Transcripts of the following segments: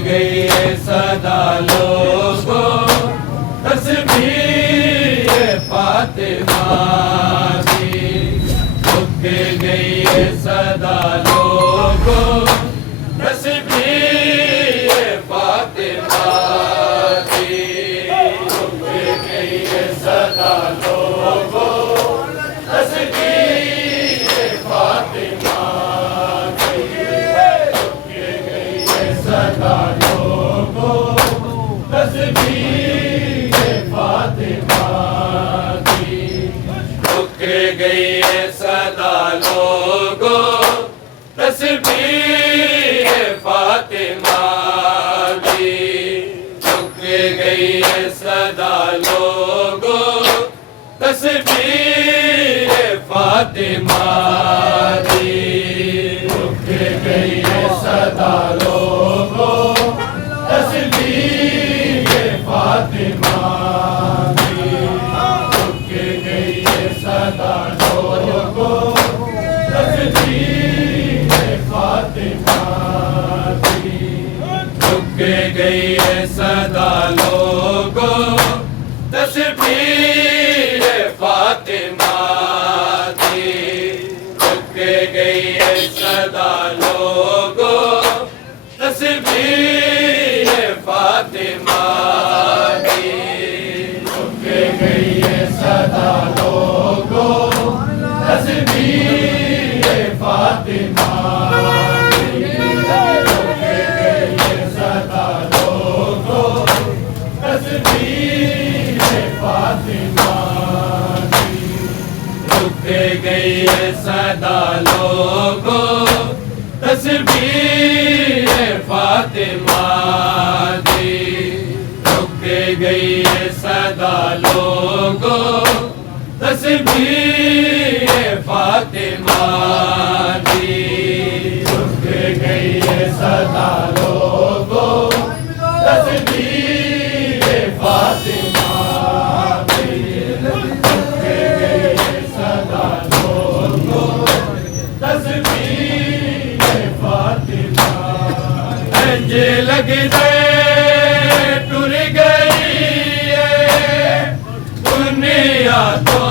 गई है सदा लोगों तस्बीह फातिमा की, झुक गई है सदा लोगों तस्बीह फातिमा की, झुक गई है सदा लोगों तस्बीह फातिमा की, झुक गई है सदा लोगों तस्बीह फातिमा की, झुक गई है सदा लोगों तस्बीह फातिमा की, झुक गई है सदा लोगों तस्बीह फातिमा की, झुक गई है सदा लोगों तस्बीह फातिमा की, झुक गई है सदा लोगों तस्बीह फातिमा की, झुक गई है सदा लोगों तस्बीह फातिमा की, झुक गई है सदा लोगों तस्बीह फातिमा की, झुक गई है सदा लोगों तस्बीह फातिमा की, झुक गई है सदा लोगों तस्बीह फातिमा की, झुक गई है सदा लोगों तस्बीह फातिमा की, झुक गई है सदा लोगों तस्बीह फातिमा की, झुक गई है सदा लोगों तस्बीह फातिमा की, झुक गई है सदा लोगों तस्बीह फातिमा। अंजे लग गए टुर गई है दुनिया तो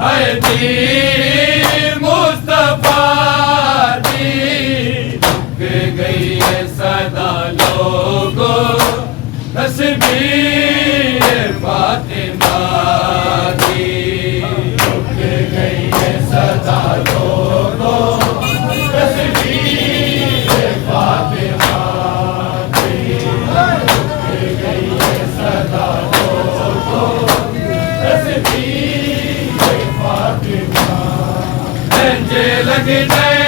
है दी मुस्तफा दी, झुक गई है सदा लोगों तस्बीह फातिमा की, झुक गई है सदा लोगों तस्बीह फातिमा की, झुक गई है सदा लोगों तस्बीह फातिमा। अंजे लग गए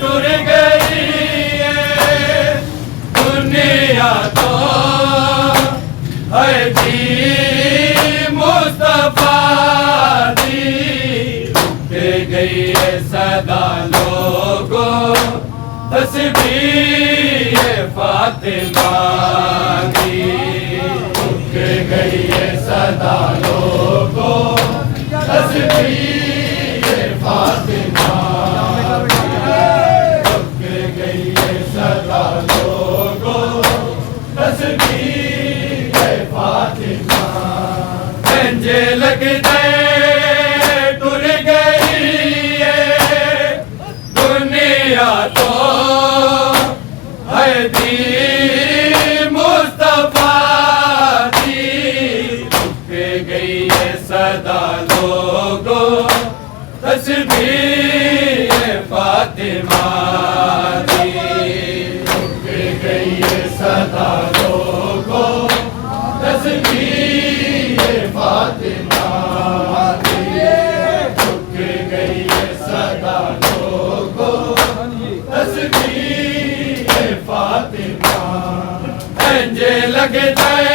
टुर गई है दुनिया तो है दी मुस्तफा दी, झुक गई है सदा लोगों तस्बीह फातिमा की, झुक गई है सदा लोगों तस्बीह फातिमा की, झुक गई है सदा लोगों तस्बीह फातिमा। अंजे लग गए टुर गई है दुनिया तो है दी मुस्तफा दी, झुक गई है सदा लोगों तस्बीह फातिमा की, झुक गई है सदा लोगों तस्बीह फातिमा की, झुक गई है सदा लोगों तस्बीह फातिमा। अंजे लग गए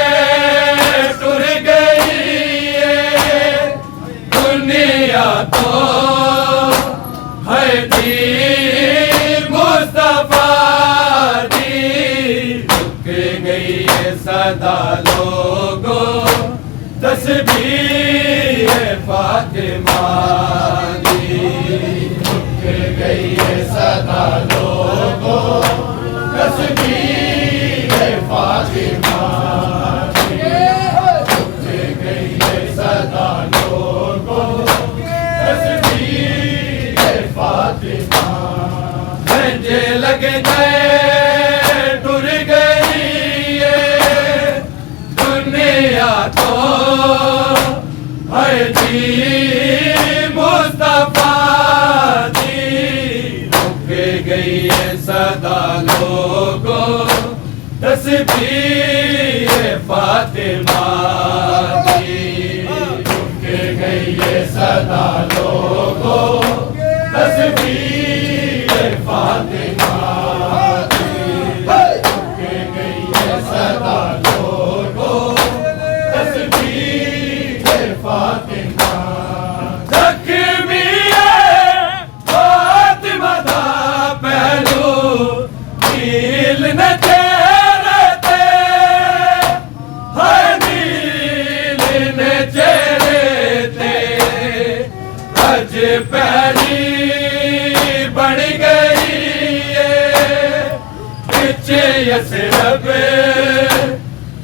टुर गई है दुनिया तो है दी मुस्तफा दी, झुक गई है सदा लोगों तस्बीह फातिमा की, झुक गई है सदा लोगों जे लगदे टुर गई है दुनिया तो है जी मुस्तफा दी रुक गई है सदा लोगों तस्बीह फातिमा दी रुक गई है सदा लोगों तस्बीह फातिमा दी रुक गई है सदा लोगों तस्बीह फातिमा जख्मी है फातिमा दा पहलू नील न चेहरे ते है नील न चेहरे ते अज पहली बन गई है पीछे यसरब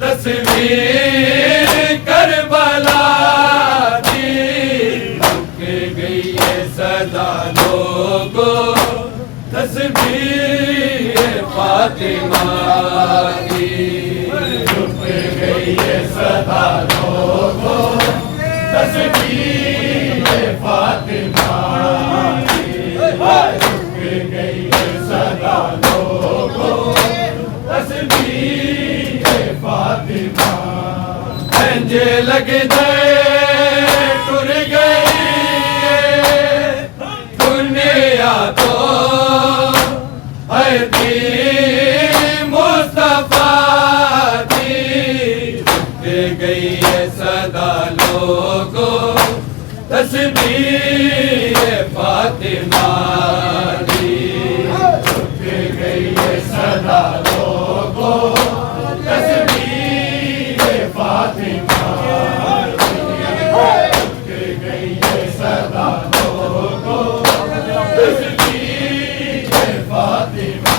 तस्वीर करबला दी रुक गई है सदा लोगों तस्वीर फातिमा की रुक गई है सदा लोगों तस्वीर फातिमा गई है सदा लोगों तस्बीह फातिमा जे लगदे टुर गई है दुनिया तो है दी मुस्तफा दी रुक गई है सदा लोगों तस्बीह फातिमा सदा लोगों तस्बीह फातिमा रुक गई है सदा लोगों तस्बीह फातिमा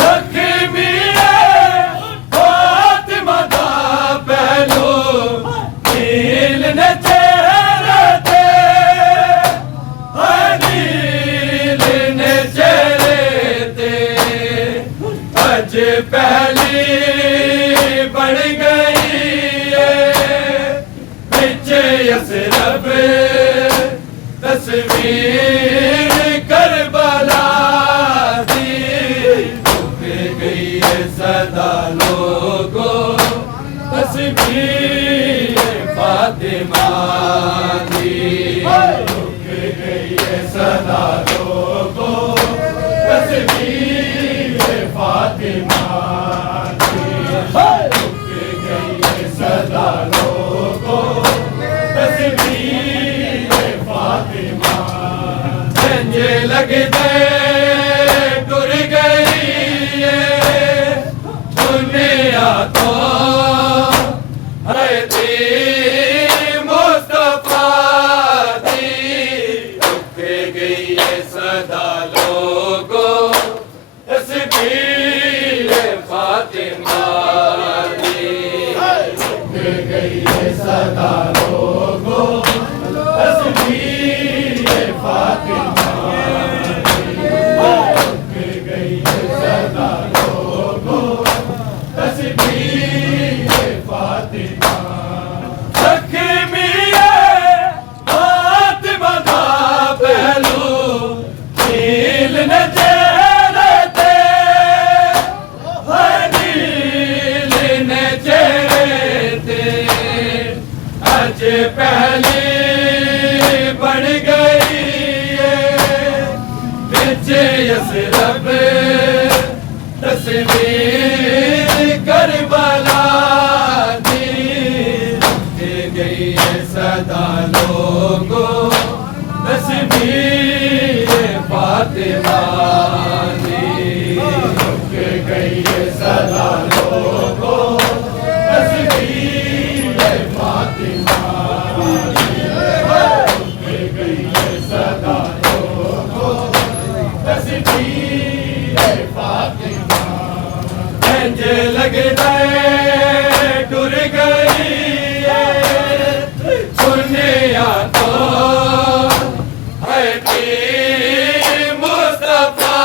जख्मी है फातिमा दा पहलू नील न चेहरे ते है नील न चेहरे ते अज पहली बन गई है पीछे यसरब तस्वीर करबला दी रुक गई है सदा लोगों तस्वीर फातिमा दी रुक गई है सदा लोगों तस्वीर फातिमा रुक गई है सदा लोगों तस्बीह फातिमा जे लगदे टुर गई है दुनिया तो है दी मुस्तफा दी रुक गई है सदा लोगों तस्बीह फातिमा दी रुक गई है सदा लोगों तस्बीह फातिमा रुक गई है सदा लोगों तस्बीह फातिमा जख्मी है फातिमा दा पहलू नील न चेहरे ते है नील न चेहरे ते अज पहली बन गई है पीछे यसरब तस्वीर करबला दी रुक गई है सदा लोगों तस्बीह फातिमा दी रुक गई है सदा लोगों तस्बीह फातिमा रुक गई है सदा लोगों तस्बीह फातिमा जे लगदे टुर गई है दुनिया तो है दी मुस्तफा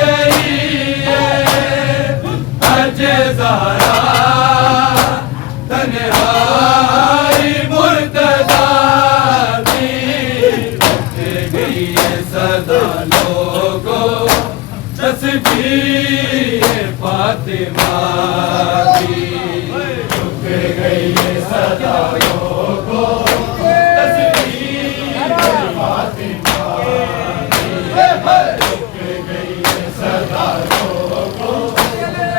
गई अज ज़हरा तन्हाई मुर्तज़ा की रुक गई सदा लोगों तस्बीह फातिमा की रुक गई सदा लोगों तस्बीह फातिमा की रुक गई सदा लोगों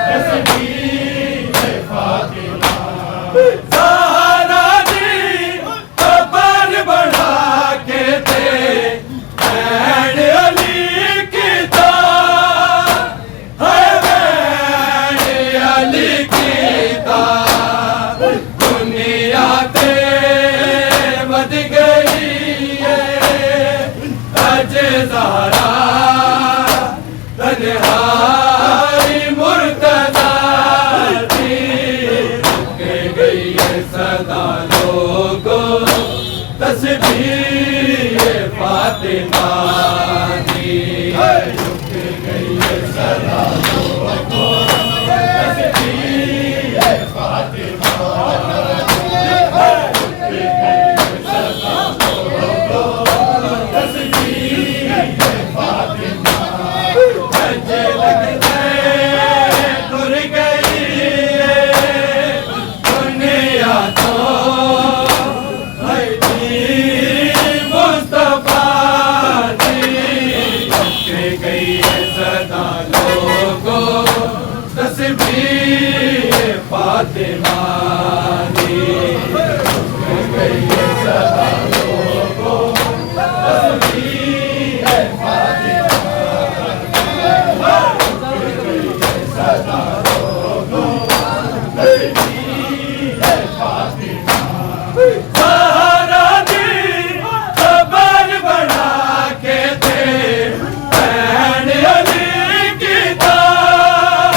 तस्बीह फातिमा ज़हरा जी कबर बढ़ा के थे ऐन अली की तार है ऐन अली की तार दुनिया ते बद गई है अज ज़हरा तन्हाई मुर्तज़ा की रुक गई है सदा लोगों तस्बीह फातिमा की रुक गई है सदा लोगों तस्बीह फातिमा रुक गई है सदा लोगों तस्बीह फातिमा अजे लगते टुर गई दुनिया तो मुस्तफा जी रुक गई है सदा लोगों तस्बीह फातिमा की रुक गई है सदा लोगों तस्बीह फातिमा रुक गई है सदा लोगों तस्बीह फातिमा ज़हरा जी कबर बढ़ा के थे ऐन अली की तार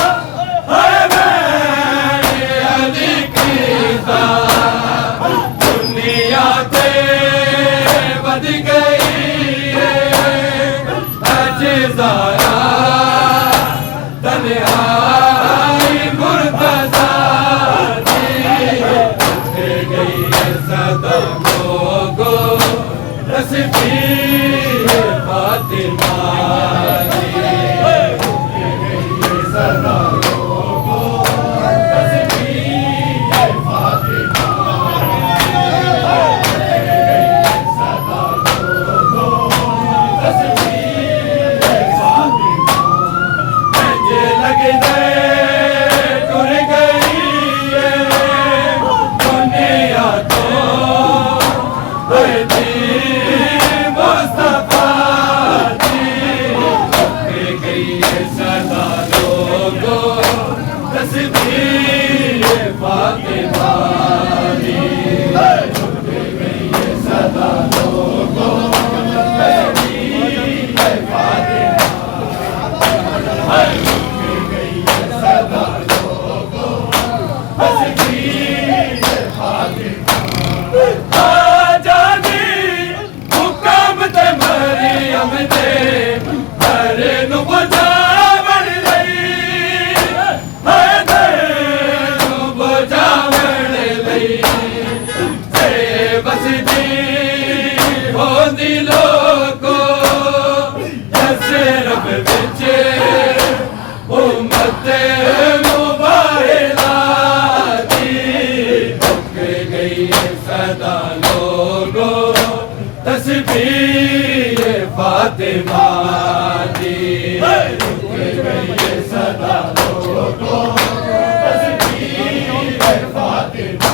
है ऐन अली की तार दुनिया ते बद गई है अज ज़हरा तन्हाई मुर्तज़ा की रुक गई है सदा लोगों तस्बीह फातिमा की रुक गई है सदा लोगों तस्बीह फातिमा रुक गई है सदा लोगों तस्बीह फातिमा मुझे लगते टुर गई दुनिया तो मुस्तफा जी रुक गई है सदा लोगों तस्बीह फातिमा की रुक गई है सदा लोगों तस्बीह फातिमा रुक गई है सदा लोगों तस्बीह फातिमा आजादी हुक्म ते मरियम दे हर नु बुझावण लई है दे नु बुझावण लई ते बसदी होंदी लोगों जैसे रब विच उम्मत मुबाहिला की रुक गई है सदा लोगों तस्बीह फातिमा की रुक गई है सदा लोगों तस्बीह फातिमा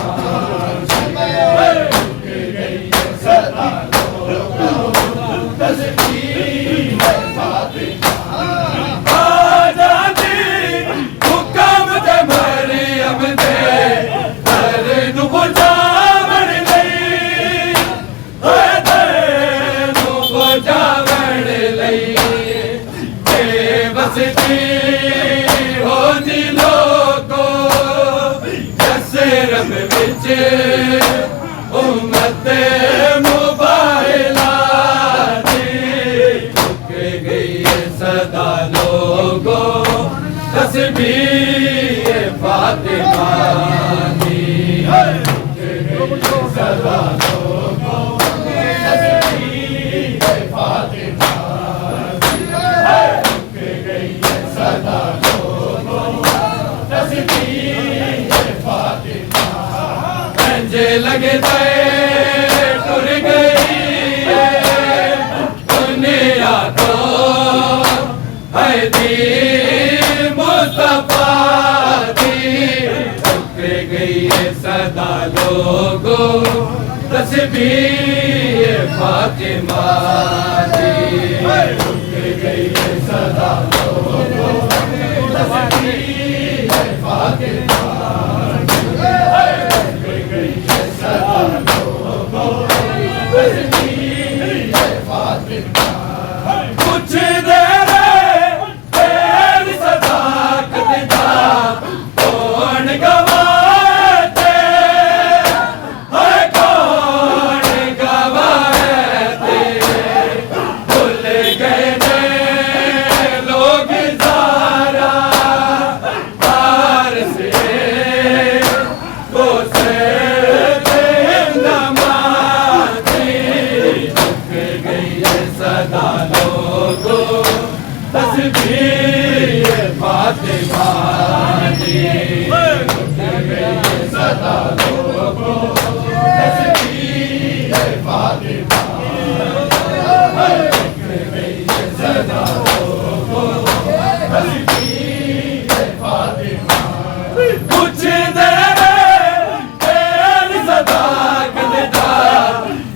रुक गई है सदा लोगों तस्बीह फातिमा आजादी हुक्म ते मरियम दे हर नु बुझावण लई है दे नु बुझावण लई ते बसदी होंदी लोगों जैसे रब विच उम्मत मुबाहिला दी रुक गई है सदा लोगों तस्बीह फातिमा दी सदा लोगों तस्बीह फातिमा दी गई है सदा लोगों तस्बीह फातिमा मुझे लगता है टुर गई दुनिया तो है दी मुस्तफा दी रुक गई है सदा लोगों तस्बीह फातिमा दी रुक गई है सदा लोगों तस्बीह फातिमा कुछ देर तेरी सदाकत दा कौन गवाते है कौन गवाते भूल गए ने लोग ज़ारा पार से वो से सदा लोगों तस्बीह फातिमा दी सदा लोगों तस्बीह फातिमा सदा लोगों तस्बीह फातिमा कुछ देर तेरी सदाकत दा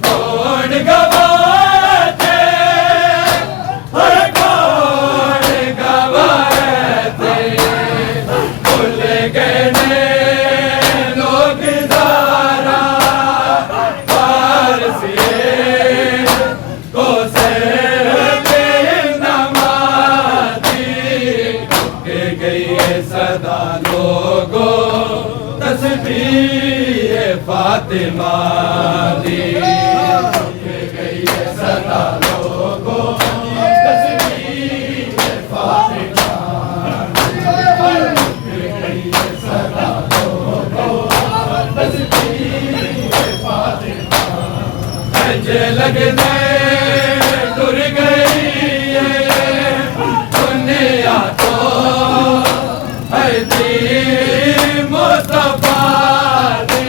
कौन गवाते सदा लोगों तस्बीह फातिमा दी गई है सदा लोगों तस्बीह फातिमा गई है सदा लोगों तस्बीह फातिमा मुझे लगने टुर गई दुनिया तो मुस्तफा दी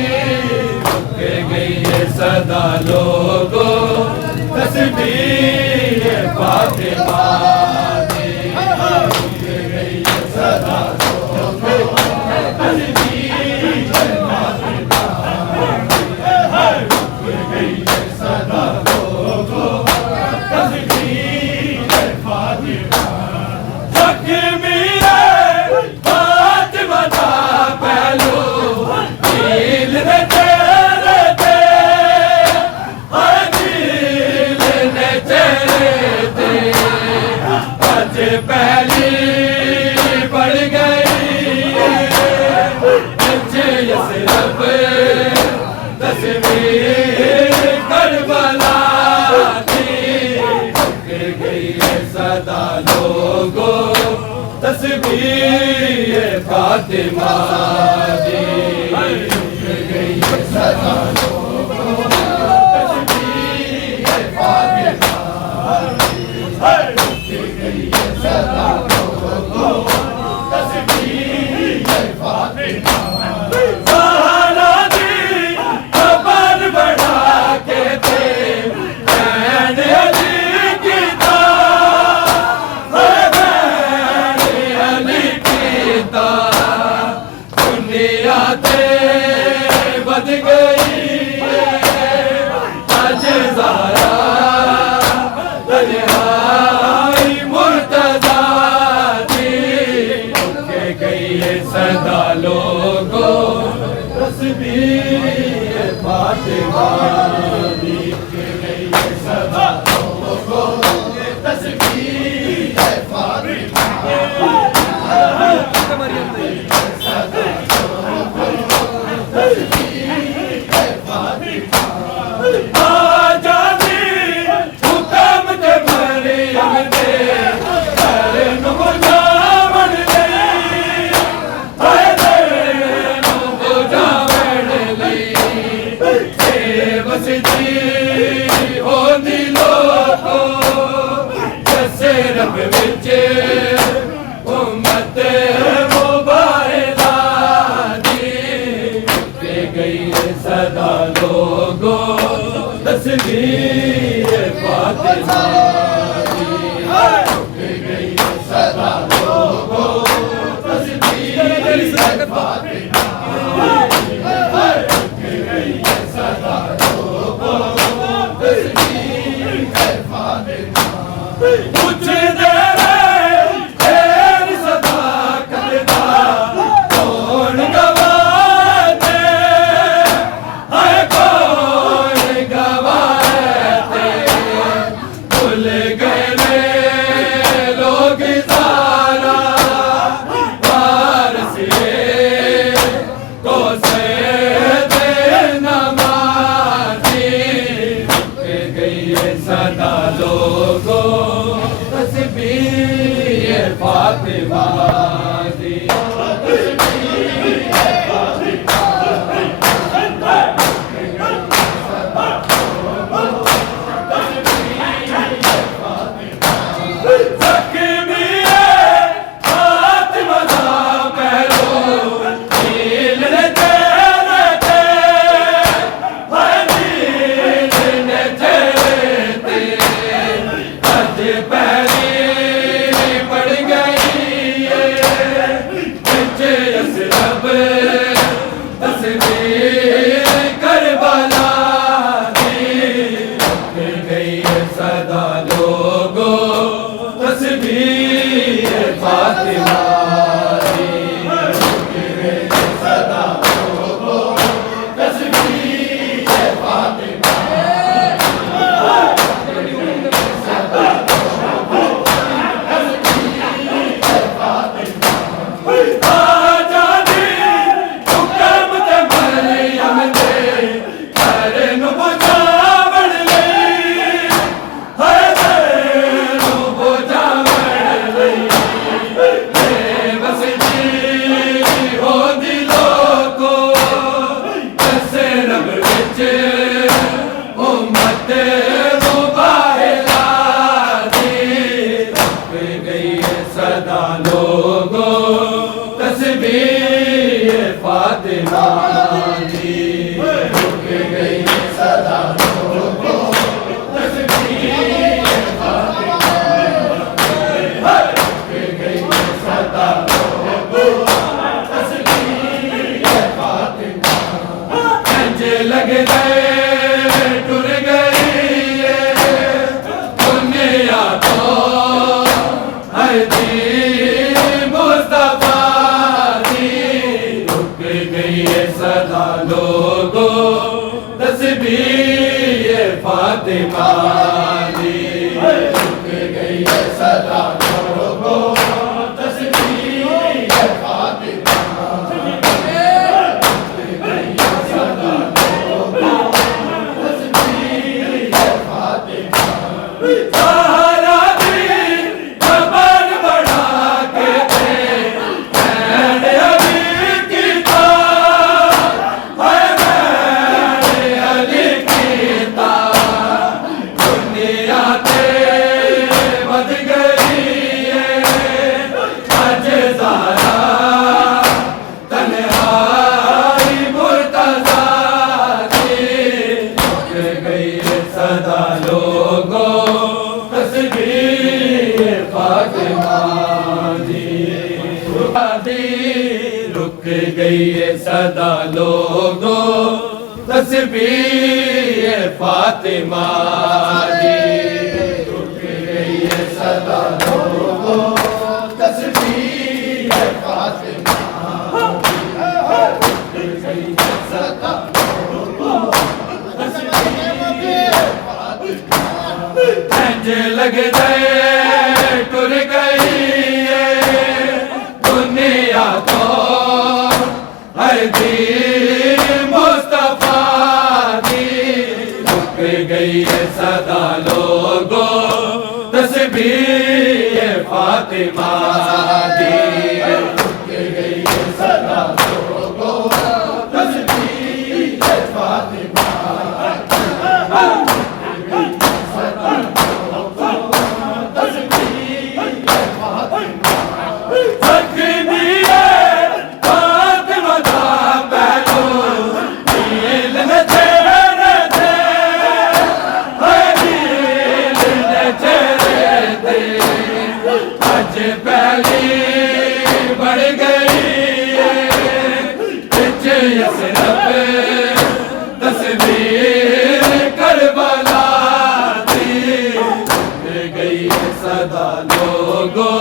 रुक गई है सदा लोगों तस्बीह फातिमा दी रुक गई है सदा लोगों तस्बीह फातिमा रुक गई है सदा लोगों तस्बीह फातिमा पहली बढ़ गई सिर्फ तस्वीर करबला की रुक गई है सदा लोगों तस्बीह फातिमा दी रुक गई है सदा लोगों तस्बीह फातिमा रुक गई है सदा लोगों तस्बीह फातिमा सहारा दी खबर बढ़ा के थे बैन अली की अली की दुनिया ते बद गई आज ज़ारा सदा लोगों तस्बीह फातिमा दी गई है सदा लोगों तस्बीह फातिमा सदा लोगों तस्बीह फातिमा आजादी हुक्म दे मरियम दे कर नुजामन दे फातिमा दी सदा लोगों तस्बीह फातिमा दी रुक गई है सदा लोगों तस्बीह फातिमा रुक गई है सदा लोगों तस्बीह फातिमा लग गए टुर गई दुनिया तो मुस्तफा दी रुक गई है सदा लोगों तस्बीह फातिमा दी रुक गई है सदा लोगों तस्बीह फातिमा सदा लोगों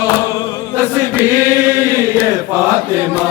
तस्बीह फातिमा